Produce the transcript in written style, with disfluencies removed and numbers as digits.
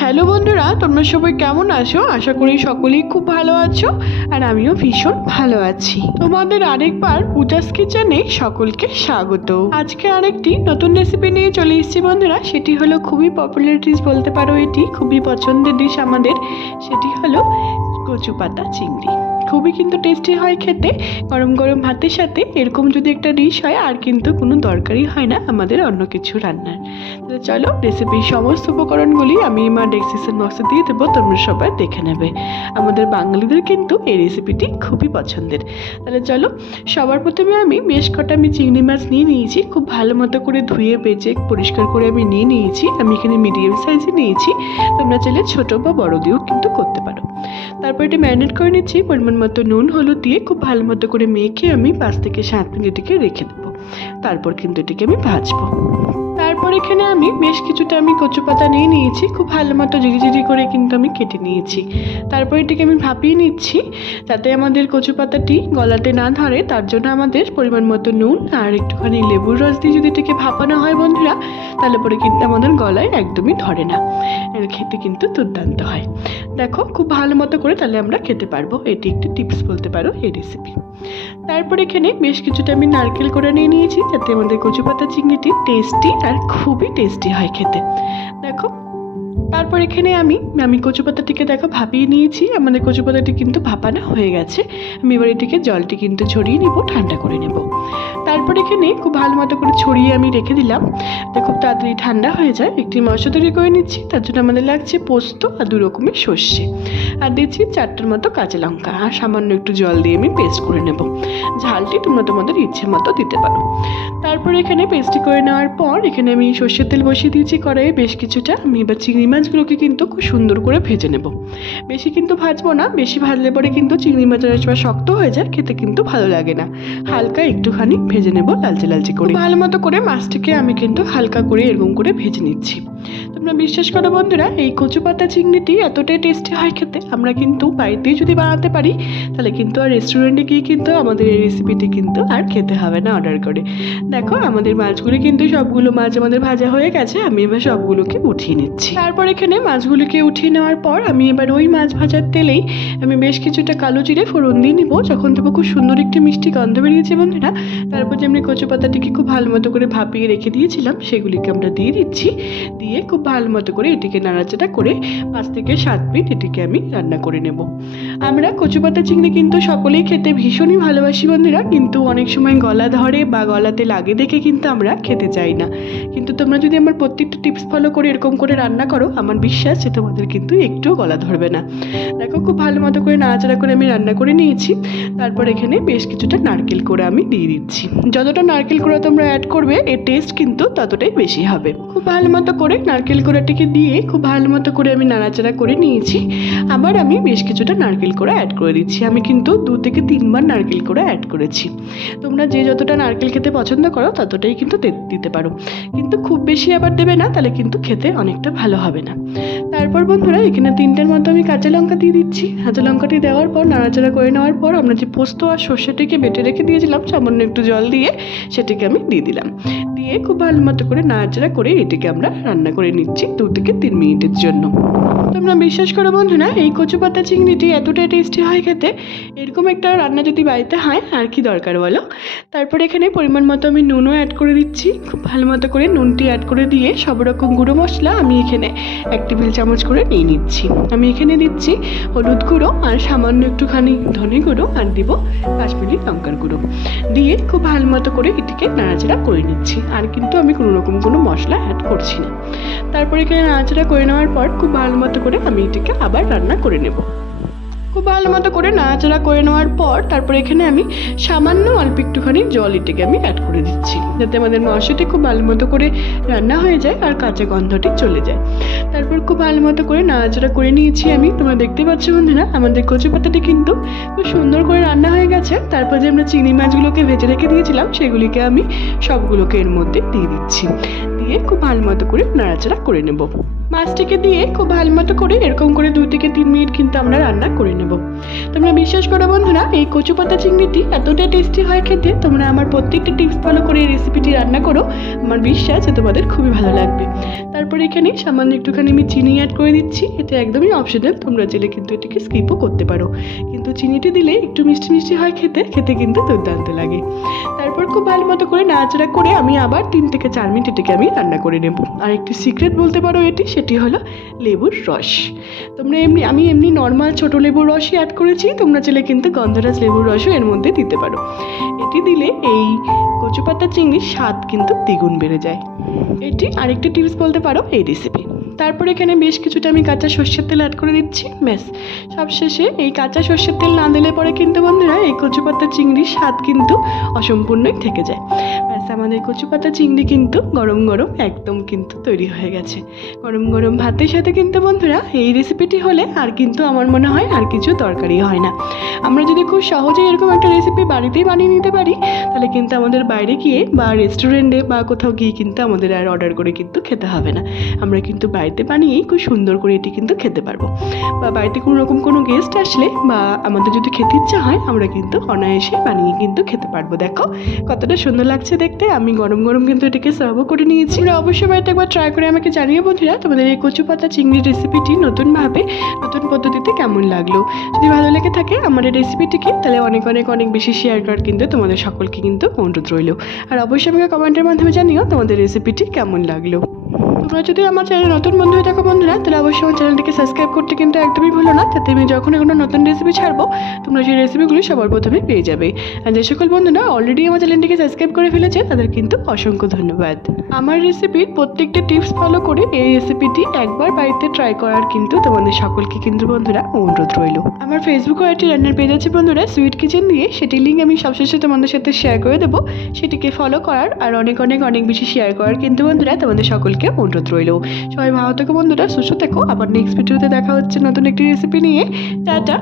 Hello বন্ধুরা, তোমরা সবাই কেমন আছো? আশা করি সকলেই খুব ভালো আছো আর আমিও ভীষণ ভালো আছি। তোমাদের আরেকবার পূজাস কিচেনে সকলকে স্বাগত। আজকে আরেকটি নতুন রেসিপি নিয়ে চলে এসেছি বন্ধুরা। সেটি হলো খুবই পপুলার ডিশ বলতে পারো, এটি খুবই পছন্দের ডিশ আমাদের। সেটি হলো কচু পাতা চিংড়ি। খুবই কিন্তু টেস্টি হয় খেতে। গরম গরম ভাতের সাথে এরকম যদি একটা ডিশ হয় আর কিন্তু কোনো দরকারই হয় না আমাদের অন্য কিছু রান্নার। তাহলে চলো, রেসিপির সমস্ত উপকরণগুলি আমি আমার ডেসক্রিপশন বক্সে দিয়ে দেবো, তোমরা সবাই দেখে নেবে। আমাদের বাঙালিদের কিন্তু এই রেসিপিটি খুবই পছন্দের। তাহলে চলো, সবার প্রথমে আমি বেশ কটা চিংড়ি মাছ নিয়ে নিয়েছি। খুব ভালো মতো করে ধুয়ে বেজে পরিষ্কার করে আমি নিয়ে নিয়েছি। আমি এখানে মিডিয়াম সাইজে নিয়েছি, তোমরা চাইলে ছোটো বা বড় দিয়েও কিন্তু করতে পারো। তারপর এটা ম্যারিনেট করে নিচ্ছি পরিমাণ মতো নুন হলুদ দিয়ে। খুব ভালো মতো করে মেখে আমি 5 থেকে 7 মিনিট এটিকে রেখে দেবো। তারপর কিন্তু এটিকে আমি ভাজবো। তারপর এখানে আমি বেশ কিছুটা কচু পাতা নিয়ে নিয়েছি। খুব ভালো মতো ঝিরি করে কিন্তু আমি কেটে নিয়েছি। তারপর এটিকে আমি ভাপিয়ে নিচ্ছি যাতে আমাদের কচু পাতাটি গলাতে না ধরে। তার জন্য আমাদের পরিমাণ মতো নুন আর একটুখানি লেবুর রস দিয়ে যদি এটিকে ভাপানো হয় বন্ধুরা, তাহলে পরে কিন্তু আমাদের গলায় একদমই ধরে না। এর খেতে কিন্তু দুর্দান্ত হয়। দেখো, খুব ভালো মতো করে তাহলে আমরা খেতে পারবো। এটি একটি টিপস বলতে পারো এই রেসিপি। তারপর এখানে বেশ কিছুটা আমি নারকেল করে নিয়ে নিয়েছি যাতে আমাদের কচু পাতা চিংড়িটি টেস্টি আর খুবই টেস্টি হয় খেতে। দেখো, তারপর এখানে আমি কচু পাতাটিকে দেখো ভাপিয়ে নিয়েছি। আমাদের কচু পাতাটি কিন্তু ভাপানো হয়ে গেছে। আমি এবার এটিকে জলটি কিন্তু ছড়িয়ে নেব, ঠান্ডা করে নেব। তারপর এখানে খুব ভালো মতো করে ছড়িয়ে আমি রেখে দিলাম, খুব তাড়াতাড়ি ঠান্ডা হয়ে যায়। একটি মশলা তৈরি করে নিচ্ছি। তার জন্য আমাদের লাগছে পোস্ত আর 2 রকমের সর্ষে, আর দিচ্ছি 4টার মতো কাঁচা লঙ্কা, আর সামান্য একটু জল দিয়ে আমি পেস্ট করে নেব। ঝালটি তোমরা তোমাদের ইচ্ছে মতো দিতে পারো। তারপর এখানে পেস্টটি করে নেওয়ার পর এখানে আমি সর্ষের তেল বসিয়ে দিয়েছি কড়াইয়ে বেশ কিছুটা। আমি এবার চিংড়ি মাছগুলোকে কিন্তু খুব সুন্দর করে ভেজে নেব। বেশি কিন্তু ভাজবো না, বেশি ভাজলে পরে কিন্তু চিংড়ি মাছের সময় শক্ত হয়ে যায়, খেতে কিন্তু ভালো লাগে না। হালকা একটুখানি ভেজে নেব লালচে লালচে করে। ভালো মতো করে মাছটিকে আমি কিন্তু হালকা করে এরকম করে ভেজে নিচ্ছি। তোমরা বিশ্বাস করো বন্ধুরা, এই কচু পাতা চিংড়িটি এতটাই টেস্টি হয় খেতে। আমরা কিন্তু বাড়িতেই যদি বানাতে পারি তাহলে কিন্তু আর রেস্টুরেন্টে গিয়ে কিন্তু আমাদের এই রেসিপিটি কিন্তু আর খেতে হবে না অর্ডার করে। দেখো, আমাদের মাছগুলি কিন্তু সবগুলো মাছ আমাদের ভাজা হয়ে গেছে। আমি এবার সবগুলোকে উঠিয়ে নিচ্ছি। তারপর এখানে মাছগুলিকে উঠিয়ে নেওয়ার পর আমি এবার ওই মাছ ভাজার তেলেই আমি বেশ কিছুটা কালো জিরে ফোড়ন দিয়ে নিব। যখন দেবো খুব সুন্দর একটি মিষ্টি গন্ধ বেরিয়েছে বন্ধুরা, তারপর যে আমি কচু পাতাটিকে খুব ভালো মতো করে ভাপিয়ে রেখে দিয়েছিলাম সেগুলিকে আমরা দিয়ে দিচ্ছি। দিয়ে খুব ভালো মতো করে এটিকে নাড়াচাড়া করে 5 থেকে 7 মিনিট এটিকে আমি রান্না করে নেব। আমরা কচু পাতা চিংড়ি কিন্তু সকলেই খেতে ভীষণই ভালোবাসি বন্ধুরা, কিন্তু অনেক সময় গলা ধরে বা গলাতে লাগে দেখে কিন্তু আমরা খেতে চাই না। কিন্তু তোমরা যদি আমার প্রত্যেকটা টিপস ফলো করে এরকম করে রান্না করো, আমার বিশ্বাস যে তোমাদের কিন্তু একটুও গলা ধরবে না। দেখো, খুব ভালো মতো করে নাড়াচাড়া করে আমি রান্না করে নিয়েছি। তারপর এখানে বেশ কিছুটা নারকেল করে আমি দিয়ে দিচ্ছি। যতটা নারকেল করে তোমরা অ্যাড করবে এর টেস্ট কিন্তু ততটাই বেশি হবে। খুব ভালো মতো করে নারকেল কোড়াটিকে দিয়ে খুব ভালো মতো করে আমি নাড়াচাড়া করে নিয়েছি। আবার আমি বেশ কিছুটা নারকেল কোড়া অ্যাড করে দিচ্ছি। আমি কিন্তু 2 থেকে 3 বার নারকেল কোড়া অ্যাড করেছি। তোমরা যে যতটা নারকেল খেতে পছন্দ করো ততটাই কিন্তু দিতে পারো, কিন্তু খুব বেশি আবার দেবে না, তাহলে কিন্তু খেতে অনেকটা ভালো হবে না। তারপর বন্ধুরা এখানে 3টার মতো আমি কাঁচা লঙ্কা দিয়ে দিচ্ছি। কাঁচা লঙ্কাটি দেওয়ার পর নাড়াচাড়া করে নেওয়ার পর আমরা যে পোস্ত আর সর্ষেটিকে বেটে রেখে দিয়েছিলাম সামান্য একটু জল দিয়ে, সেটিকে আমি দিয়ে দিলাম। দিয়ে খুব ভালো মতো করে নাড়াচাড়া করে এটিকে আমরা রান্না করে নিচ্ছি 2 থেকে 3 মিনিটের জন্য। তোমরা বিশ্বাস করো বন্ধুরা, এই কচু পাতা চিংড়িটি এতটাই টেস্টি হয় খেতে। এরকম একটা রান্না যদি বাড়িতে হয় আর কি দরকার বলো। তারপর এখানে পরিমাণ মতো আমি নুনও অ্যাড করে দিচ্ছি। খুব ভালো মতো করে নুনটি অ্যাড করে দিয়ে সব রকম গুঁড়ো মশলা আমি এখানে 1 টেবিল চামচ করে নিয়ে নিচ্ছি। আমি এখানে দিচ্ছি হলুদ গুঁড়ো আর সামান্য একটুখানি ধনে গুঁড়ো, আর দিব কাশ্মীরি লঙ্কার গুঁড়ো। দিয়ে খুব ভালো মতো করে এটিকে নাড়াচাড়া করে নিচ্ছি। আর কিন্তু আমি কোনো রকম কোনো মশলা অ্যাড করছি না। তারপর এখানে নাড়াচাড়া করে নেওয়ার পর খুব ভালো মতো করে আমি এটিকে আবার রান্না করে নেব। খুব ভালো মতো করে নাড়াচাড়া করে নেওয়ার পর তারপর এখানে আমি সামান্য অল্প একটুখানি জল এটিকে আমি অ্যাড করে দিচ্ছি, যাতে আমাদের মাংসটি খুব ভালো মতো করে রান্না হয়ে যায় আর কাঁচা গন্ধটি চলে যায়। তারপর খুব ভালো মতো করে নাড়াচাড়া করে নিয়েছি আমি। তোমরা দেখতে পাচ্ছ বন্ধুরা, আমাদের কচু পাতাটি কিন্তু খুব সুন্দর করে রান্না হয়ে গেছে। তারপর যে আমরা চিংড়ি মাছগুলোকে ভেজে রেখে দিয়েছিলাম সেগুলিকে আমি সবগুলোকে এর মধ্যে দিয়ে দিচ্ছি। দিয়ে খুব ভালো মতো করে নাড়াচাড়া করে নেব। মাছটিকে দিয়ে খুব ভালো মতো করে এরকম করে 2 থেকে 3 মিনিট কিন্তু আমরা রান্না করে নেব। তোমরা বিশ্বাস করো বন্ধুরা, এই কচু পাতা চিংড়িটি এতটা টেস্টি হয় খেতে। তোমরা আমার প্রত্যেকটা টিপস ফলো করে এই রেসিপিটি রান্না করো, আমার বিশ্বাস যে তোমাদের খুবই ভালো লাগবে। তারপর এখানে সামান্য একটুখানি আমি চিনি অ্যাড করে দিচ্ছি। এটা একদমই অপশনাল, তোমরা চাইলে কিন্তু এটাকে স্কিপও করতে পারো, কিন্তু চিনিটি দিলে একটু মিষ্টি মিষ্টি হয় খেতে, খেতে কিন্তু দুর্দান্ত লাগে। তারপর খুব ভালো মতো করে নাড়াচাড়া করে আমি আবার 3 থেকে 4 মিনিট এটাকে আমি রান্না করে নেব। আর একটি সিক্রেট বলতে পারো এটি, সেটি হলো লেবুর রস। তোমরা আমি এমনি নর্মাল ছোটো লেবুর রসই অ্যাড করেছি, তোমরা চাইলে কিন্তু গন্ধরাজ লেবুর রসও এর মধ্যে দিতে পারো। এটি দিলে এই কচু পাতা চিংড়ির স্বাদ কিন্তু দ্বিগুণ বেড়ে যায়। এটি আরেকটি টিপস বলতে পারো এই রেসিপি। তারপর এখানে বেশ কিছুটা আমি কাঁচা সর্ষের তেল অ্যাড করে দিচ্ছি। ব্যাস, সবশেষে এই কাঁচা সর্ষের তেল না দিলে পরে কিন্তু বন্ধুরা এই কচু পাতা চিংড়ির স্বাদ কিন্তু অসম্পূর্ণই থেকে যায়। ব্যাস, আমাদের কচু পাতা চিংড়ি কিন্তু গরম গরম একদম কিন্তু তৈরি হয়ে গেছে। গরম গরম ভাতের সাথে কিন্তু বন্ধুরা এই রেসিপিটি হলে আর কিন্তু আমার মনে হয় আর কিছু দরকারই হয় না। আমরা যদি খুব সহজে এরকম একটা রেসিপি বাড়িতেই বানিয়ে নিতে পারি, তাহলে কিন্তু আমাদের বাইরে গিয়ে বা রেস্টুরেন্টে বা কোথাও গিয়ে কিন্তু আমাদের আর অর্ডার করে কিন্তু খেতে হবে না। আমরা কিন্তু বাড়িতে বানিয়েই খুব সুন্দর করে এটি কিন্তু খেতে পারবো। বা বাড়িতে কোনো রকম কোনো গেস্ট আসলে বা আমাদের যদি খেতে ইচ্ছা হয়, আমরা কিন্তু অনায়াসে বানিয়ে কিন্তু খেতে পারবো। দেখো কতটা সুন্দর লাগছে দেখতে। আমি গরম গরম কিন্তু এটাকে সার্ভও করে নিয়েছি। তোমরা অবশ্যই বাড়িতে একবার ট্রাই করে আমাকে জানিয়ে বন্ধুরা তোমাদের এই কচু পাতা চিংড়ি রেসিপিটি নতুনভাবে নতুন পদ্ধতিতে কেমন লাগলো। যদি ভালো লেগে থাকে আমার এই রেসিপিটিকে, তাহলে অনেক অনেক অনেক বেশি শেয়ার করার কিন্তু তোমাদের সকলকে কিন্তু অনুরোধ রইল। আর অবশ্যই আমাকে কমেন্টের মাধ্যমে জানিও তোমাদের রেসিপিটি কেমন লাগলো। তোমরা যদি আমার চ্যানেলে নতুন বন্ধু হয়ে থাকো বন্ধুরা, তাহলে অবশ্যই আমার চ্যানেলটিকে সাবস্ক্রাইব করতে কিন্তু একদমই ভুলো না, তাতে আমি যখনই কোনো নতুন রেসিপি ছাড়বো তোমরা সেই রেসিপিগুলি সবার প্রথমে পেয়ে যাবে। আর যে সকল বন্ধুরা অলরেডি আমার চ্যানেলটিকে সাবস্ক্রাইব করে ফেলেছে তাদের কিন্তু অসংখ্য ধন্যবাদ। আমার রেসিপির প্রত্যেকটা টিপস ফলো করে এই রেসিপিটি একবার বাড়িতে ট্রাই করার কিন্তু তোমাদের সকলকে কিন্তু বন্ধুরা অনুরোধ রইল। আমার ফেসবুকে একটি রান্নার পেজ আছে বন্ধুরা, সুইট কিচেন দিয়ে, সেটির লিঙ্ক আমি সবশেষে তোমাদের সাথে শেয়ার করে দেবো। সেটিকে ফলো করার আর অনেক অনেক অনেক বেশি শেয়ার করার কিন্তু বন্ধুরা তোমাদের সকলকে অনুরোধ রইল। সবাই ভালো থেকো বন্ধুরা, সুস্থ থেকো। আবার নেক্সট ভিডিওতে দেখা হচ্ছে নতুন একটি রেসিপি নিয়ে। টাটা।